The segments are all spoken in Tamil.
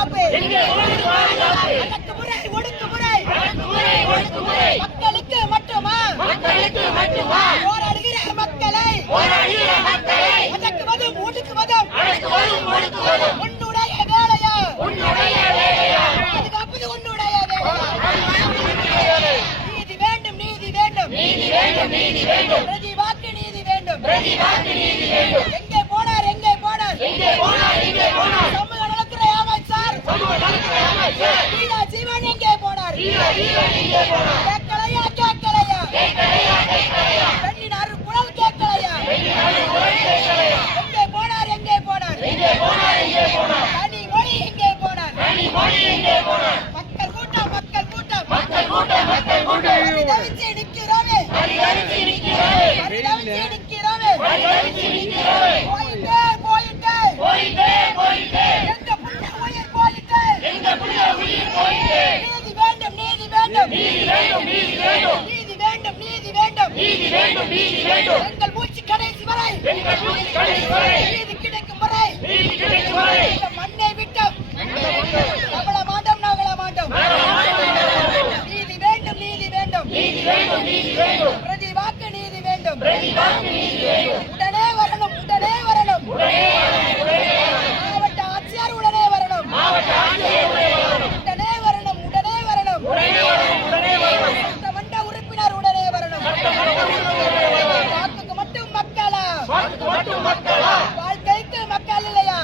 பாதுகாப்பு அடக்குமுறை ஒடுக்குமுறை மக்களுக்கு மட்டுமா போராடுகிற மக்களை அடக்குவதும் ஒடுக்குவதும் உன்னுடைய வேலையா பாதுகாப்பது உன்னுடைய வேலையா நீதி வேண்டும் நீதி வேண்டும் பிரதிவாக்கு நீதி வேண்டும் எங்கே போனார் சமூக நலத்துறை அமைச்சர் ஜீவன் எங்கே போனார் கேட்கலையா பெண்ணின் குரல் கேட்கலையா எங்கே போனார் தனி மொழி எங்கே போனார் மக்கள் கூட்டம் பரிதவிச்சு நிற்கிறோமே போயிட்டே எங்க புள்ள உயிர் போயிட்டே நீதி வேண்டும் எங்கள் மூச்சு கடைசி வரை நீதி கிடைக்கும் வரை மண்ணை விட்டோம் நகல மாட்டோம் நீதி வேண்டும் பிரதிவாக்கு நீதி வேண்டும் உடனே வரணும் மாவட்ட ஆட்சியார் உடனே வரணும் சட்டமன்ற உறுப்பினர் உடனே வரணும் வாக்குக்கு மட்டும் மக்களா வாழ்க்கைக்கு மக்கள் இல்லையா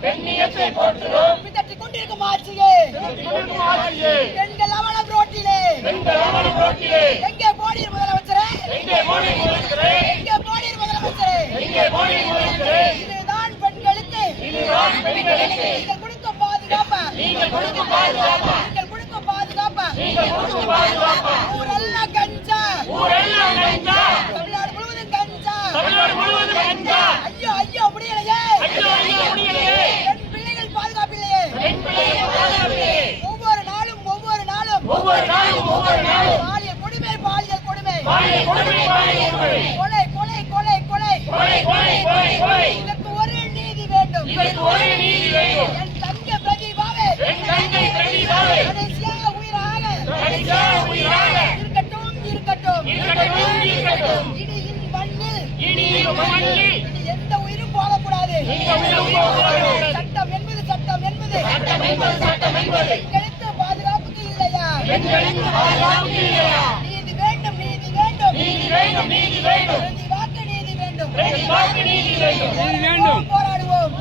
பெண்ணியத்தை போற்றுறோம் பிதற்றிக் கொண்டிருக்கும் ஆட்சியே பெண்கள் அவலம் ரோட்டிலே எங்கே போனீர் முதலமைச்சரே இதுதான் பெண்களுக்கு நீங்கள் கொடுக்கும் பாதுகாப்பா ஊரெல்லாம் கஞ்சா தமிழ்நாடு முழுவதும் கஞ்சா ஐயோ முடியலையே பெண் பிள்ளைகள் பாதுகாப்பில்லையே ஒவ்வொரு நாளும் பாலியல் கொடுமை கொலை இதற்கு ஒரு நீதி வேண்டும் என் தங்க பிரதிபாவே கடைசியாக உயிராக இருக்கட்டும் இனி எந்த உயிரும் போகக்கூடாது சட்டம் என்பது எங்களுக்கு பாதுகாப்புக்கு இல்லையா நீதி வேண்டும் பிரதிவாக்கு நீதி வேண்டும் போராடுவோம்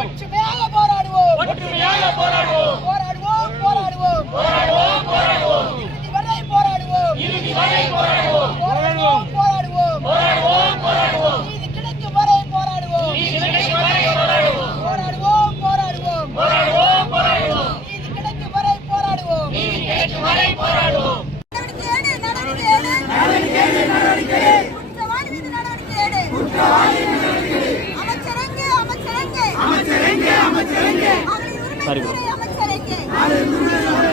ஒற்றுமையாக போராடுவோம் இறுதி வரை போராடுவோம் நீதி கிடைக்கும் வரை போராடுவோம் நீதி கிடைக்கும் வரை போராடுவோம் அமைச்சரங்க